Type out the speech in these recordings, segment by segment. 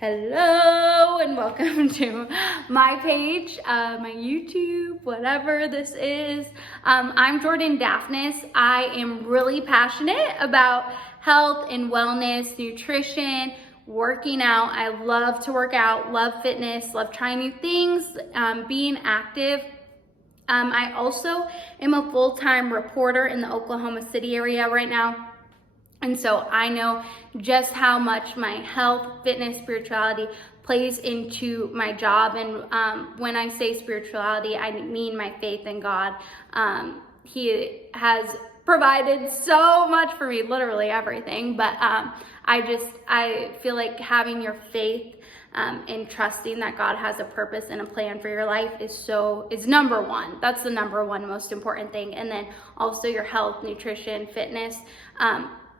Hello and welcome to my page, my YouTube, whatever this is. I'm Jordan Daphnis. I am really passionate about health and wellness, nutrition, working out. I love to work out, love fitness, love trying new things, being active. I also am a full-time reporter in the Oklahoma City area right now. And so I know just how much my health, fitness, spirituality plays into my job. And when I say spirituality, I mean my faith in God. He has provided so much for me, literally everything. But I feel like having your faith and trusting that God has a purpose and a plan for your life is number one. That's the number one most important thing. And then also your health, nutrition, fitness,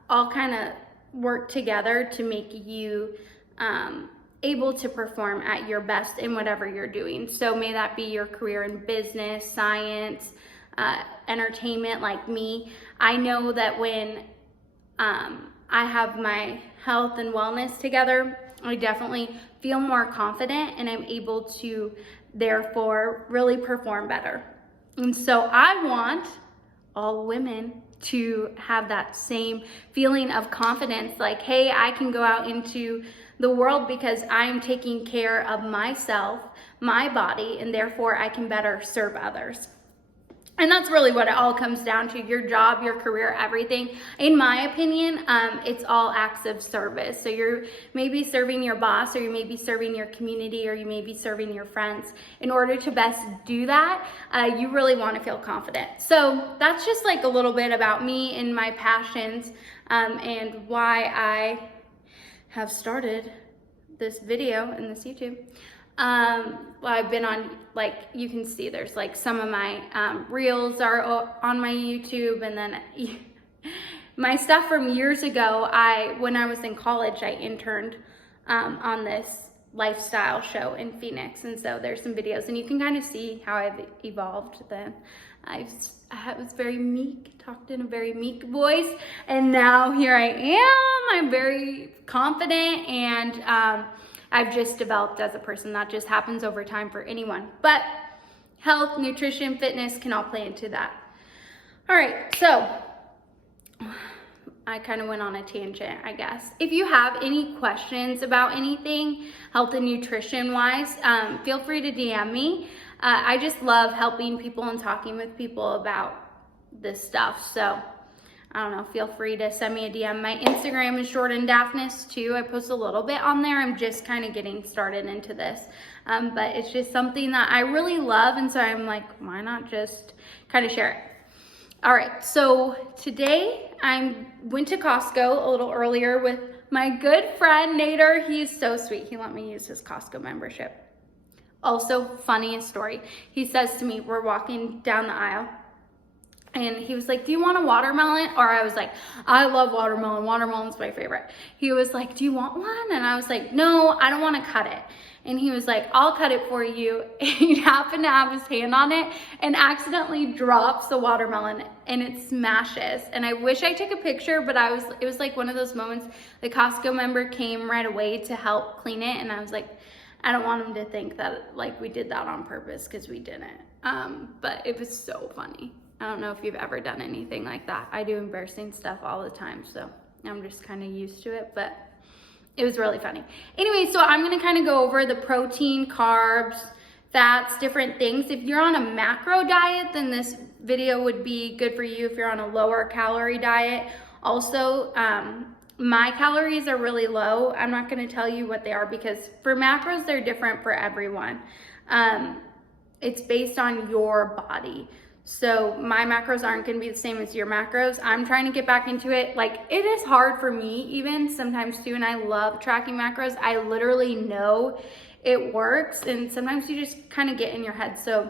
all kind of work together to make you able to perform at your best in whatever you're doing. So may that be your career in business, science, entertainment like me. I know that when I have my health and wellness together, I definitely feel more confident and I'm able to therefore really perform better. And so I want all women to have that same feeling of confidence, like, hey, I can go out into the world because I'm taking care of myself, my body, and therefore I can better serve others. And that's really what it all comes down to, your job, your career, everything. In my opinion, it's all acts of service. So you're maybe serving your boss, or you may be serving your community, or you may be serving your friends. In order to best do that, you really want to feel confident. So that's just like a little bit about me and my passions, and why I have started this video and this YouTube. I've been on, like, you can see there's like some of my reels are on my YouTube, and then my stuff from years ago. When I was in college, I interned on this lifestyle show in Phoenix, and so there's some videos, and you can kind of see how I've evolved. Then I was very meek, talked in a very meek voice, and now here I am. I'm very confident, and I've just developed as a person. That just happens over time for anyone. But health, nutrition, fitness can all play into that. All right, so I kind of went on a tangent, I guess. If you have any questions about anything health and nutrition wise, feel free to DM me. I just love helping people and talking with people about this stuff. So I don't know, feel free to send me a DM. My Instagram is Jordan Daphnis too. I post a little bit on there. I'm just kind of getting started into this. But it's just something that I really love. And so I'm like, why not just kind of share it? All right, so today I went to Costco a little earlier with my good friend Nader. He's so sweet. He let me use his Costco membership. Also, funniest story. He says to me, we're walking down the aisle, and he was like, do you want a watermelon? Or I was like, I love watermelon. Watermelon's my favorite. He was like, do you want one? And I was like, no, I don't want to cut it. And he was like, I'll cut it for you. And he happened to have his hand on it and accidentally drops the watermelon and it smashes. And I wish I took a picture, but it was like one of those moments. The Costco member came right away to help clean it. And I was like, I don't want him to think that like we did that on purpose, because we didn't. But it was so funny. I don't know if you've ever done anything like that. I do embarrassing stuff all the time, so I'm just kind of used to it, but it was really funny. Anyway, so I'm gonna kind of go over the protein, carbs, fats, different things. If you're on a macro diet, then this video would be good for you. If you're on a lower calorie diet, also, my calories are really low. I'm not gonna tell you what they are, because for macros, they're different for everyone. It's based on your body. So my macros aren't gonna be the same as your macros. I'm trying to get back into it. Like, it is hard for me even sometimes too, and I love tracking macros. I literally know it works, and sometimes you just kind of get in your head. So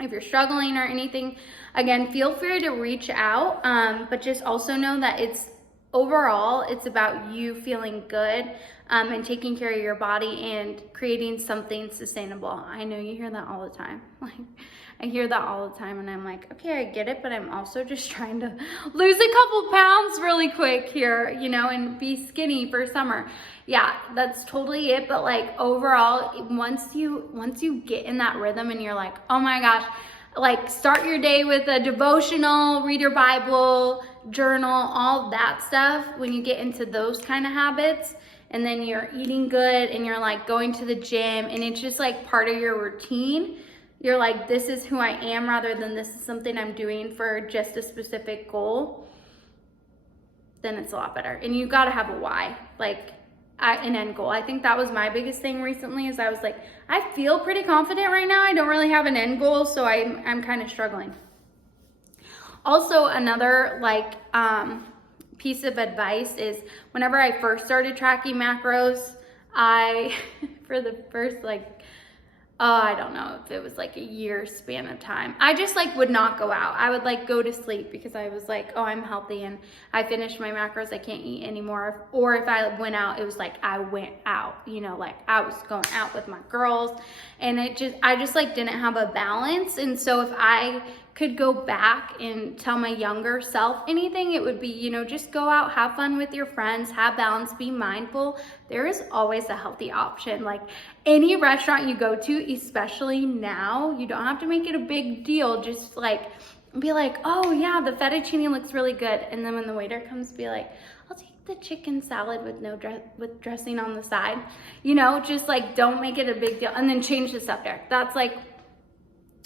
if you're struggling or anything, again, feel free to reach out, but just also know that it's overall, it's about you feeling good and taking care of your body and creating something sustainable. I know you hear that all the time. Like, I hear that all the time, and I'm like, okay, I get it, but I'm also just trying to lose a couple pounds really quick here, you know, and be skinny for summer. Yeah, that's totally it. But like overall, once you get in that rhythm and you're like, oh my gosh, like start your day with a devotional, read your Bible, journal, all that stuff. When you get into those kind of habits, and then you're eating good and you're like going to the gym and it's just like part of your routine, you're like, this is who I am rather than this is something I'm doing for just a specific goal, then it's a lot better. And you gotta have a why, like an end goal. I think that was my biggest thing recently is I was like, I feel pretty confident right now. I don't really have an end goal, so I'm kind of struggling. Also, another like piece of advice is whenever I first started tracking macros, for the first I don't know if it was like a year span of time, I just like would not go out. I would like go to sleep because I was like, oh, I'm healthy and I finished my macros, I can't eat anymore. Or if I went out, it was like I went out, you know, like I was going out with my girls, and I just like didn't have a balance. And so if I could go back and tell my younger self anything, it would be, you know, just go out, have fun with your friends, have balance, be mindful. There is always a healthy option. Like any restaurant you go to, especially now, you don't have to make it a big deal. Just like be like, oh yeah, the fettuccine looks really good. And then when the waiter comes, be like, I'll take the chicken salad with with dressing on the side. You know, just like don't make it a big deal, and then change the subject. That's like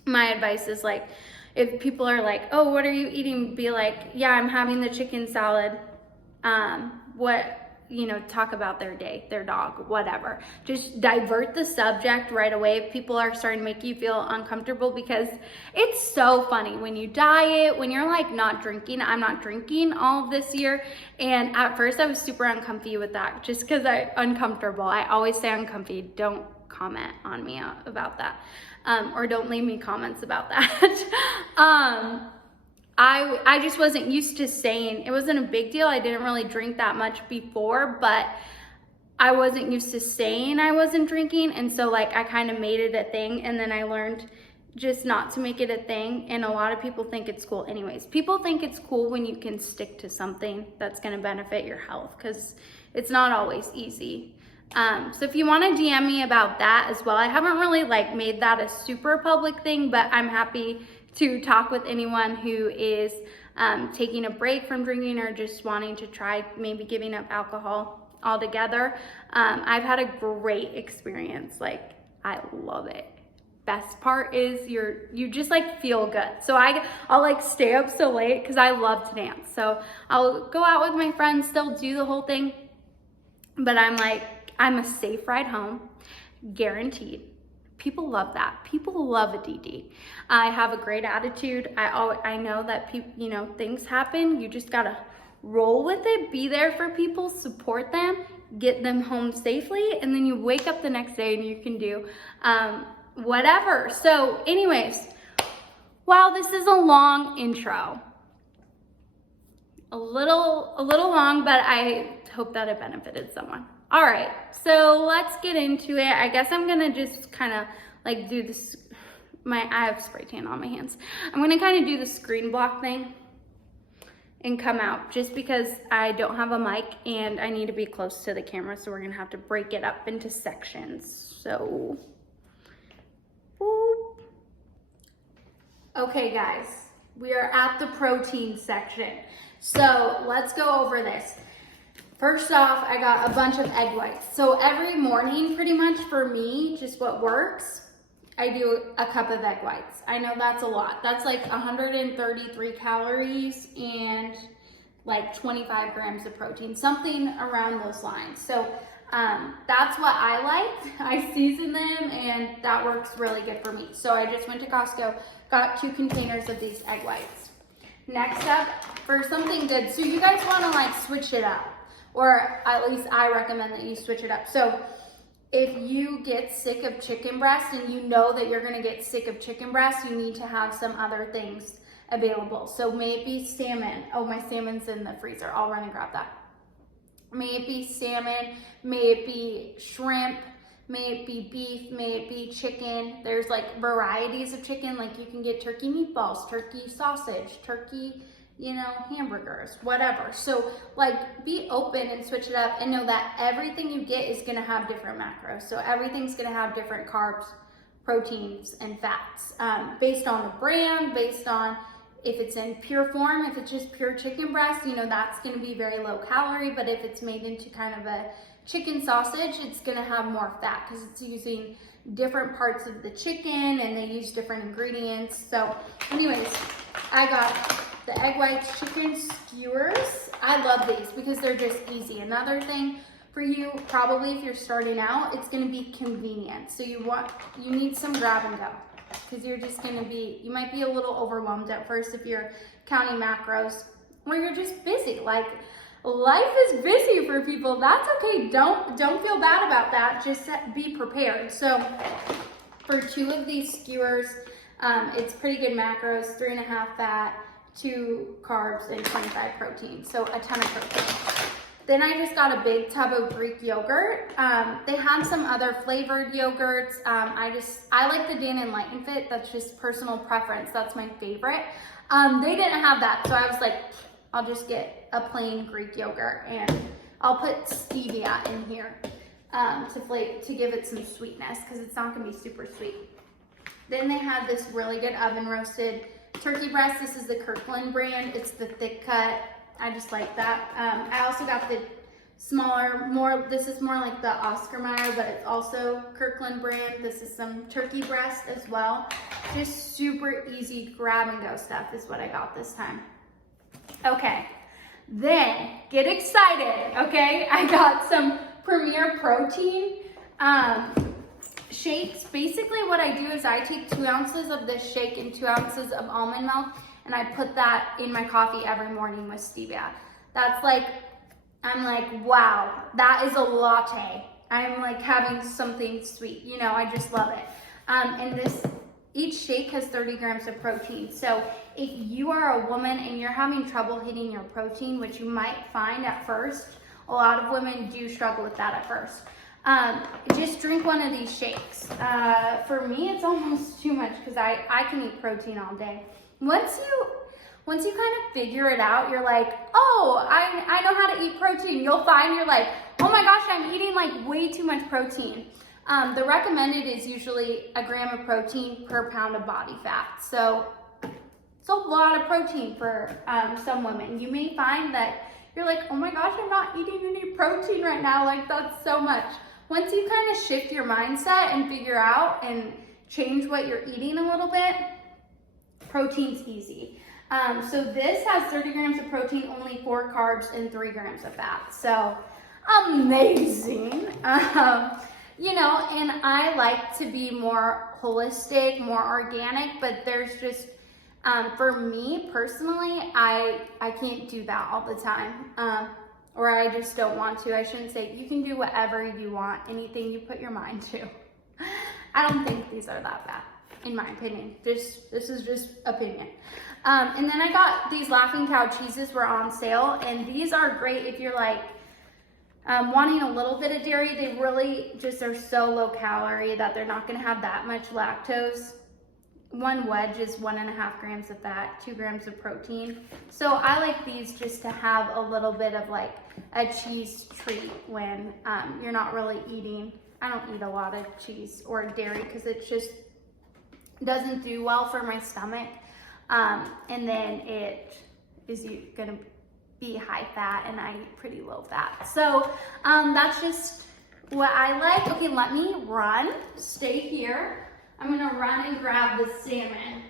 my advice is like, if people are like, oh, what are you eating? Be like, yeah, I'm having the chicken salad. Talk about their day, their dog, whatever. Just divert the subject right away if people are starting to make you feel uncomfortable, because it's so funny when you diet, when you're like not drinking. I'm not drinking all of this year. And at first I was super uncomfy with that just because uncomfortable. I always say uncomfy. Don't comment on me about that. Or don't leave me comments about that. I just wasn't used to saying, it wasn't a big deal. I didn't really drink that much before, but I wasn't used to saying I wasn't drinking. And so like I kind of made it a thing, and then I learned just not to make it a thing. And a lot of people think it's cool anyways. People think it's cool when you can stick to something that's going to benefit your health, because it's not always easy. So if you want to DM me about that as well, I haven't really like made that a super public thing, but I'm happy to talk with anyone who is taking a break from drinking or just wanting to try maybe giving up alcohol altogether. I've had a great experience. Like, I love it. Best part is you just like feel good. So I'll like stay up so late because I love to dance. So I'll go out with my friends, still do the whole thing, but I'm a safe ride home, guaranteed. People love that. People love a DD. I have a great attitude. I know that things happen. You just gotta roll with it. Be there for people, support them, get them home safely, and then you wake up the next day and you can do whatever. So, anyways, wow, this is a long intro. A little long, but I hope that it benefited someone. All right, so let's get into it. I guess I'm gonna just kind of like do this. I have spray tan on my hands. I'm gonna kind of do the screen block thing and come out, just because I don't have a mic and I need to be close to the camera, so we're gonna have to break it up into sections. So, boop. Okay guys, we are at the protein section. So let's go over this. First off, I got a bunch of egg whites. So every morning, pretty much for me, just what works, I do a cup of egg whites. I know that's a lot. That's like 133 calories and like 25 grams of protein, something around those lines. So that's what I like. I season them and that works really good for me. So I just went to Costco, got 2 containers of these egg whites. Next up, for something good, so you guys wanna like switch it up. Or at least I recommend that you switch it up. So if you get sick of chicken breast and you know that you're gonna get sick of chicken breast, you need to have some other things available. So may it be salmon. Oh, my salmon's in the freezer. I'll run and grab that. May it be salmon, may it be shrimp, may it be beef, may it be chicken. There's like varieties of chicken, like you can get turkey meatballs, turkey sausage, turkey, you know, hamburgers, whatever. So like be open and switch it up and know that everything you get is gonna have different macros. So everything's gonna have different carbs, proteins, and fats based on the brand, based on if it's in pure form. If it's just pure chicken breast, you know, that's gonna be very low calorie, but if it's made into kind of a chicken sausage, it's gonna have more fat because it's using different parts of the chicken and they use different ingredients. So anyways, I got the egg whites chicken skewers. I love these because they're just easy. Another thing for you, probably if you're starting out, it's gonna be convenient. So you need some grab and go, because you're just gonna be, you might be a little overwhelmed at first if you're counting macros, or you're just busy. Like, life is busy for people. That's okay. Don't feel bad about that. Just be prepared. So for 2 of these skewers, it's pretty good macros, 3.5 fat, 2 carbs, and 25 protein. So a ton of protein. Then I just got a big tub of Greek yogurt. They have some other flavored yogurts. I like the Dan and Light and Fit. That's just personal preference. That's my favorite. They didn't have that, so I was like, I'll just get a plain Greek yogurt, and I'll put stevia in here to give it some sweetness, because it's not gonna be super sweet. Then they had this really good oven roasted turkey breast. This is the Kirkland brand. It's the thick cut. I just like that. I also got the smaller, this is more like the Oscar Mayer, but it's also Kirkland brand. This is some turkey breast as well. Just super easy grab and go stuff is what I got this time. Okay, then get excited, okay? I got some Premier Protein shakes. Basically what I do is I take 2 ounces of this shake and 2 ounces of almond milk, and I put that in my coffee every morning with stevia. That's like, I'm like, wow, that is a latte. I'm like having something sweet, you know, I just love it. And each shake has 30 grams of protein. So if you are a woman and you're having trouble hitting your protein, which you might find at first, a lot of women do struggle with that at first. Just drink one of these shakes. For me, it's almost too much because I can eat protein all day. Once you kind of figure it out, you're like, oh, I know how to eat protein. You'll find you're like, oh my gosh, I'm eating like way too much protein. The recommended is usually 1 gram of protein per pound of body fat. So it's a lot of protein for some women. You may find that you're like, oh my gosh, I'm not eating any protein right now. Like, that's so much. Once you kind of shift your mindset and figure out and change what you're eating a little bit, protein's easy. So this has 30 grams of protein, only 4 carbs, and 3 grams of fat. So amazing. You know, and I like to be more holistic, more organic, but there's just, for me personally, I can't do that all the time. Or I just don't want to. I shouldn't say, you can do whatever you want, anything you put your mind to. I don't think these are that bad, in my opinion. This is just opinion. And then I got these Laughing Cow cheeses were on sale, and these are great if you're like wanting a little bit of dairy. They really just are so low calorie that they're not gonna have that much lactose. 1 wedge is 1.5 grams of fat, 2 grams of protein. So I like these just to have a little bit of like a cheese treat when you're not really eating. I don't eat a lot of cheese or dairy because it just doesn't do well for my stomach. And then it is gonna be high fat, and I eat pretty low fat. So that's just what I like. Okay, let me run, stay here. I'm gonna run and grab the salmon.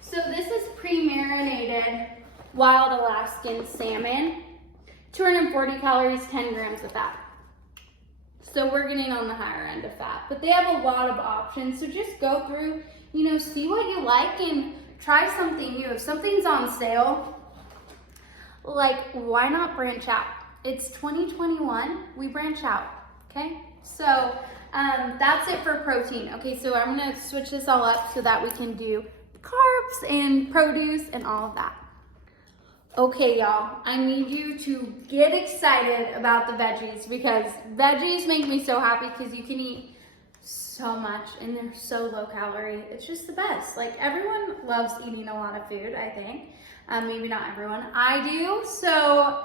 So this is pre-marinated wild Alaskan salmon, 240 calories, 10 grams of fat. So we're getting on the higher end of fat, but they have a lot of options. So just go through, you know, see what you like and try something new. If something's on sale, like, why not branch out? It's 2021, we branch out, okay? So that's it for protein. Okay, so I'm gonna switch this all up so that we can do carbs and produce and all of that. Okay, y'all, I need you to get excited about the veggies because veggies make me so happy because you can eat so much and they're so low calorie. It's just the best. Like, everyone loves eating a lot of food, I think. Maybe not everyone. I do, so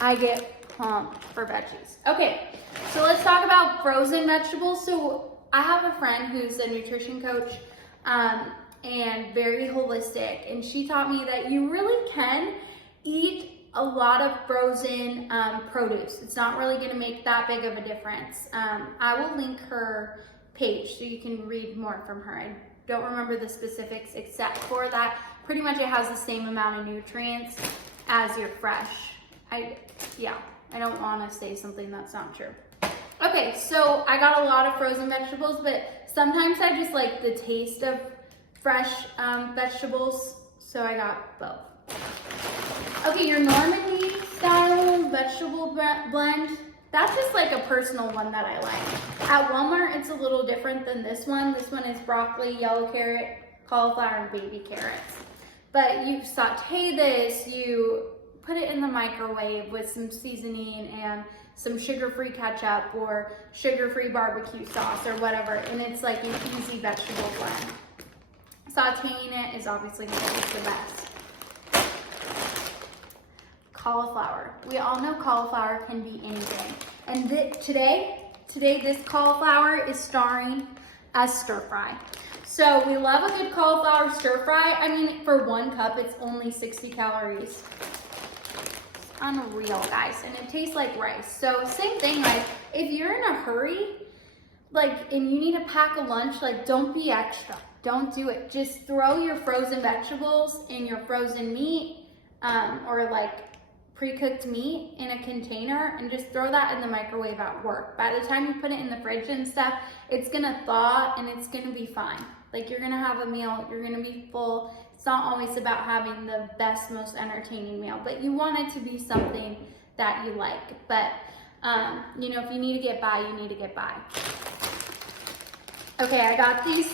I get pumped for veggies. Okay, so let's talk about frozen vegetables. So I have a friend who's a nutrition coach and very holistic, and she taught me that you really can eat a lot of frozen produce. It's not really gonna make that big of a difference. I will link her page so you can read more from her. I don't remember the specifics except for that pretty much it has the same amount of nutrients as your fresh. I don't wanna say something that's not true. Okay, so I got a lot of frozen vegetables, but sometimes I just like the taste of fresh vegetables, so I got both. Okay, your Normandy style vegetable blend, that's just like a personal one that I like. At Walmart, it's a little different than this one. This one is broccoli, yellow carrot, cauliflower, and baby carrots. But you saute this, you put it in the microwave with some seasoning and some sugar-free ketchup or sugar-free barbecue sauce or whatever, and it's like an easy vegetable blend. Sauteing it is obviously gonna taste the best. Cauliflower. We all know cauliflower can be anything. And today this cauliflower is starring as stir fry. So we love a good cauliflower stir fry. I mean, for 1 cup, it's only 60 calories. It's unreal, guys. And it tastes like rice. So same thing, like if you're in a hurry, like, and you need to pack a lunch, like, don't be extra. Don't do it. Just throw your frozen vegetables and your frozen meat, or like pre-cooked meat in a container and just throw that in the microwave at work. By the time you put it in the fridge and stuff, it's gonna thaw and it's gonna be fine. Like, you're gonna have a meal, you're gonna be full. It's not always about having the best, most entertaining meal, but you want it to be something that you like. But, you know, if you need to get by, you need to get by. Okay, I got these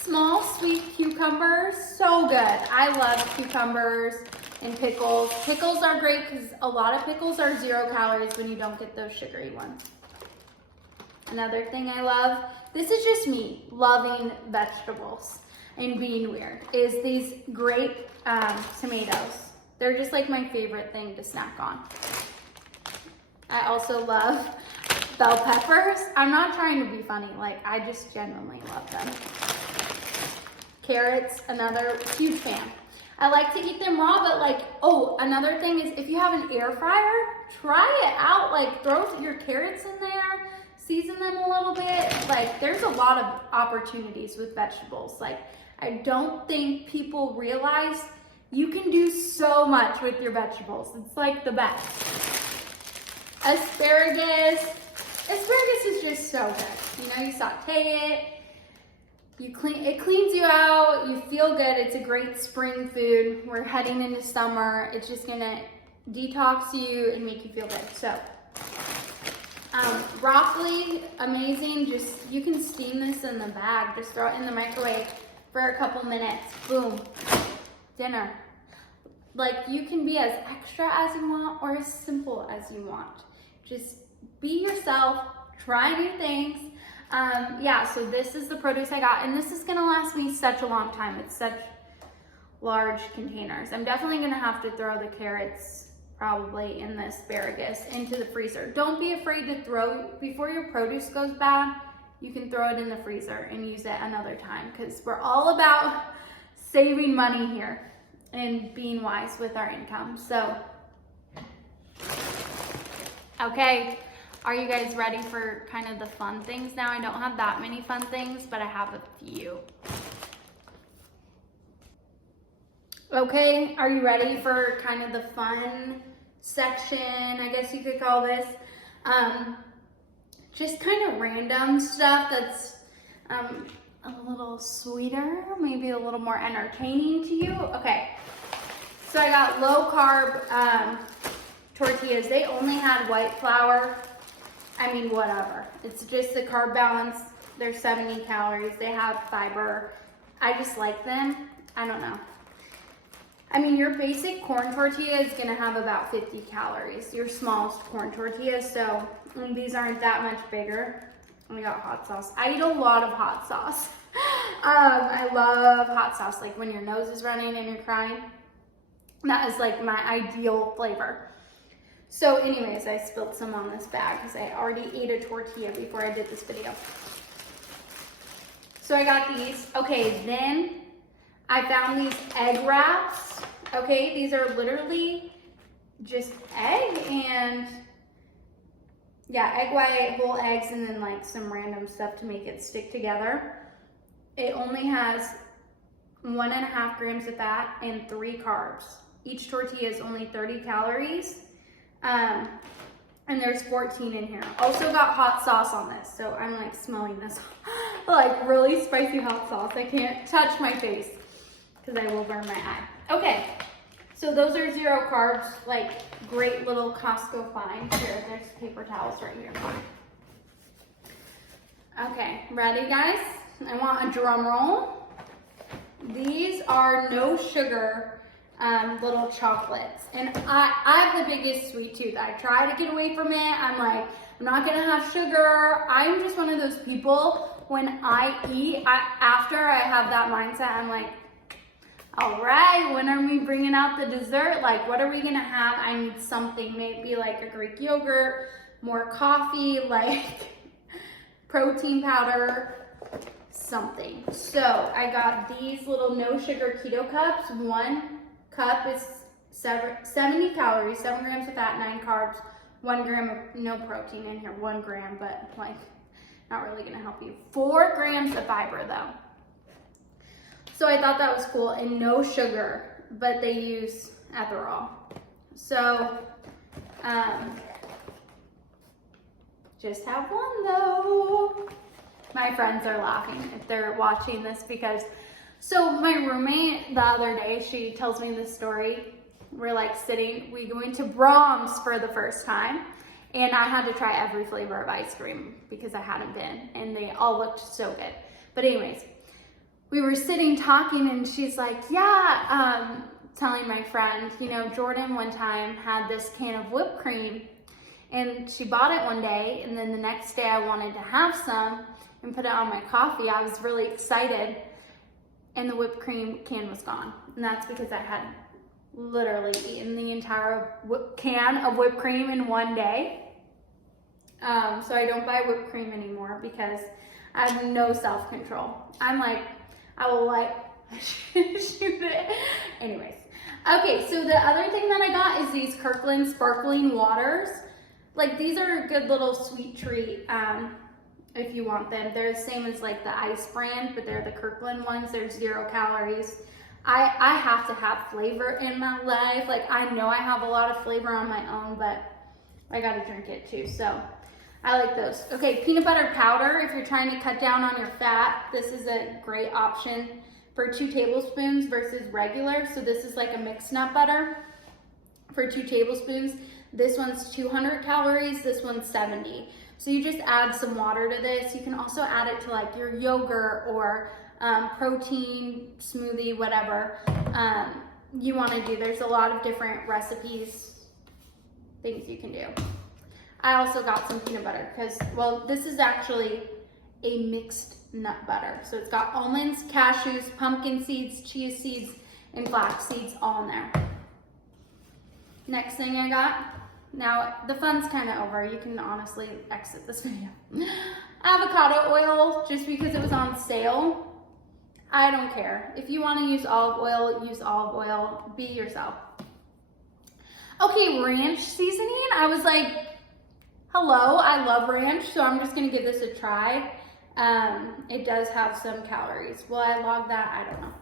small sweet cucumbers, so good. I love cucumbers and pickles. Pickles are great because a lot of pickles are 0 calories when you don't get those sugary ones. Another thing I love, this is just me loving vegetables and being weird, is these grape tomatoes. They're just like my favorite thing to snack on. I also love bell peppers. I'm not trying to be funny, like, I just genuinely love them. Carrots, another huge fan. I like to eat them raw, but like, oh, another thing is if you have an air fryer, try it out. Like, throw your carrots in there, season them a little bit. Like, there's a lot of opportunities with vegetables. Like, I don't think people realize you can do so much with your vegetables. It's like the best. Asparagus. Asparagus is just so good. You know, you saute it. It cleans you out, you feel good. It's a great spring food. We're heading into summer. It's just gonna detox you and make you feel good. So, broccoli, amazing. Just, you can steam this in the bag. Just throw it in the microwave for a couple minutes. Boom, dinner. Like, you can be as extra as you want or as simple as you want. Just be yourself, try new things. Yeah, so this is the produce I got, and this is gonna last me such a long time. It's such large containers. I'm definitely gonna have to throw the carrots probably in the asparagus into the freezer. Don't be afraid to throw, before your produce goes bad, you can throw it in the freezer and use it another time, because we're all about saving money here and being wise with our income. So, okay. Are you guys ready for kind of the fun things now? I don't have that many fun things, but I have a few. Okay, are you ready for kind of the fun section, I guess you could call this? Just kind of random stuff that's a little sweeter, maybe a little more entertaining to you. Okay, so I got low carb tortillas. They only had white flour. I mean, whatever. It's just the carb balance. They're 70 calories. They have fiber. I just like them. I don't know. I mean, your basic corn tortilla is going to have about 50 calories. Your smallest corn tortilla. So these aren't that much bigger. We got hot sauce. I eat a lot of hot sauce. I love hot sauce. Like when your nose is running and you're crying. That is like my ideal flavor. So anyways, I spilled some on this bag because I already ate a tortilla before I did this video. So I got these. Okay, then I found these egg wraps. Okay, these are literally just egg and yeah, egg white, whole eggs, and then like some random stuff to make it stick together. It only has 1.5 grams of fat and 3 carbs. Each tortilla is only 30 calories. And there's 14 in here. Also got hot sauce on this, so I'm like smelling this like really spicy hot sauce. I can't touch my face because I will burn my eye. Okay, so those are 0 carbs, like great little Costco find. Here, there's paper towels right here. Okay, ready guys? I want a drum roll. These are no sugar little chocolates, and I have the biggest sweet tooth. I try to get away from it. I'm like, I'm not gonna have sugar. I'm just one of those people, when I eat, after I have that mindset, I'm like, all right, when are we bringing out the dessert? Like, what are we gonna have? I need something, maybe like a Greek yogurt, more coffee, like protein powder, something. So I got these little no sugar keto cups. 1 cup is 70 calories, 7 grams of fat, 9 carbs, 1 gram of no protein in here, 1 gram, but like not really gonna help you. 4 grams of fiber though. So I thought that was cool, and no sugar, but they use ethanol. So just have 1 though. My friends are laughing if they're watching this because, so my roommate the other day, she tells me this story. We're like sitting, we went to Brahms for the first time, and I had to try every flavor of ice cream because I hadn't been, and they all looked so good. But anyways, we were sitting talking, and she's like, yeah, telling my friend, you know, Jordan one time had this can of whipped cream, and she bought it one day, and then the next day I wanted to have some and put it on my coffee. I was really excited, and the whipped cream can was gone. And that's because I had literally eaten the entire can of whipped cream in one day. So I don't buy whipped cream anymore because I have no self-control. I'm like, I will like shoot it. Anyways. Okay, so the other thing that I got is these Kirkland sparkling waters. Like, these are a good little sweet treat if you want them. They're the same as like the Ice brand, but they're the Kirkland ones. They're 0 calories. I have to have flavor in my life. Like, I know I have a lot of flavor on my own, but I gotta drink it too. So I like those. Okay, peanut butter powder. If you're trying to cut down on your fat, this is a great option for 2 tablespoons versus regular. So this is like a mixed nut butter for 2 tablespoons. This one's 200 calories, this one's 70. So you just add some water to this. You can also add it to like your yogurt or protein smoothie, whatever you want to do. There's a lot of different recipes, things you can do. I also got some peanut butter because, well, this is actually a mixed nut butter. So it's got almonds, cashews, pumpkin seeds, chia seeds, and flax seeds all in there. Next thing I got, now the fun's kind of over. You can honestly exit this video. Avocado oil, just because it was on sale. I don't care. If you want to use olive oil, use olive oil. Be yourself. Okay, ranch seasoning. I was like, hello, I love ranch, so I'm just going to give this a try. It does have some calories. Will I log that? I don't know.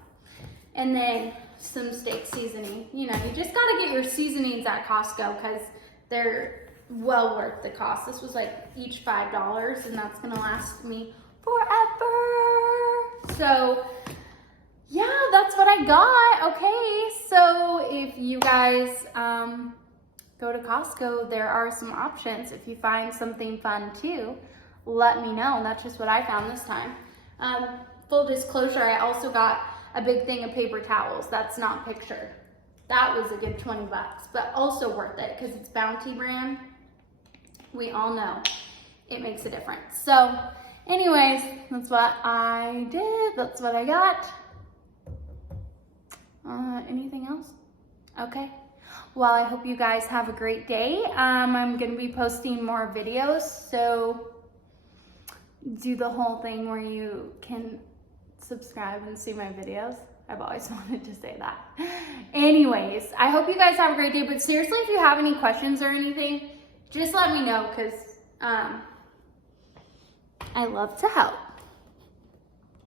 And then some steak seasoning. You know, you just got to get your seasonings at Costco because they're well worth the cost. This was like each $5, and that's going to last me forever. So yeah, that's what I got. Okay, so if you guys go to Costco. There are some options. If you find something fun too, let me know. That's just what I found this time. Full disclosure, I also got a big thing of paper towels. That's not pictured. That was a good 20 bucks, but also worth it because it's Bounty brand. We all know it makes a difference. So anyways, that's what I did. That's what I got. Anything else? Okay. Well, I hope you guys have a great day. I'm going to be posting more videos, so do the whole thing where you can subscribe and see my videos. I've always wanted to say that. Anyways, I hope you guys have a great day, but seriously, if you have any questions or anything, just let me know, because I love to help.